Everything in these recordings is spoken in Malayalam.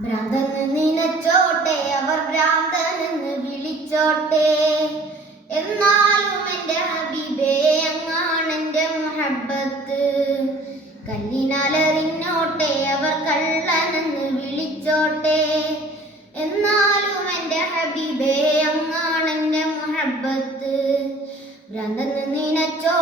ഭ്രാന്തെന്ന് നിനച്ചോട്ടെ അവർ ഭ്രാന്തനെന്ന് വിളിച്ചോട്ടെ. എന്നാലും എന്റെ ഹബീബേ അങ്ങാണെന്റെ മുഹബത്ത് കല്ലിനാലറിഞ്ഞോട്ടെ അവർ കള്ളനെന്ന് വിളിച്ചോട്ടെ. എന്നാലും എന്റെ ഹബീബേ അങ്ങാണെന്റെ മുഹബത്ത് ഭ്രാന്തെന്ന് നിനച്ചോട്ടെ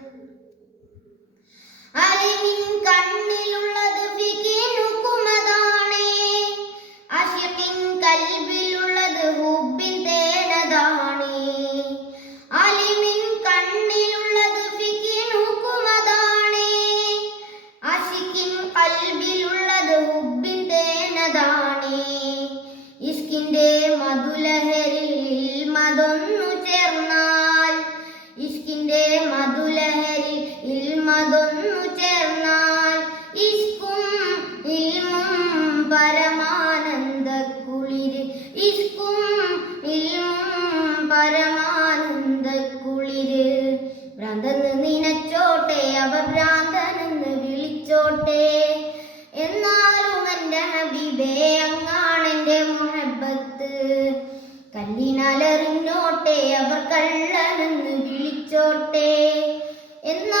ഇഷ്കിന്റെ മധുലഹരിൽ മതൊന്നു ചേർന്നാൽ. ഇഷ്കിന്റെ മധുലഹരിൽ ഇൽമതൊന്നു ചേർന്നാൽ. ഇഷ്കും ഇൽമും പരമാനന്ദ കുളിര് ഇഷ്കും ഇൽമും പരമാനന്ദ കുളിര് ഭ്രാന്തെന്ന് നിനച്ചോട്ടെ അവ ഭ്രാന്തനെന്ന് വിളിച്ചോട്ടെ. എന്നാലും എന്റെ ഹബീബേ കല്ലിനാലെറിഞ്ഞോട്ടെ അവർ കള്ളനെന്ന് വിളിച്ചോട്ടെ. എന്നാലും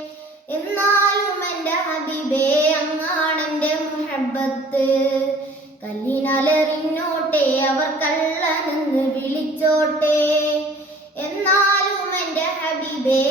എന്നാലും എന്റെ ഹബീബേ അങ്ങാണെന്റെ മുഹബത്ത് കല്ലിനാലെറിഞ്ഞോട്ടെ അവർ കള്ളനെന്ന് വിളിച്ചോട്ടെ. എന്നാലും എന്റെ ഹബീബേ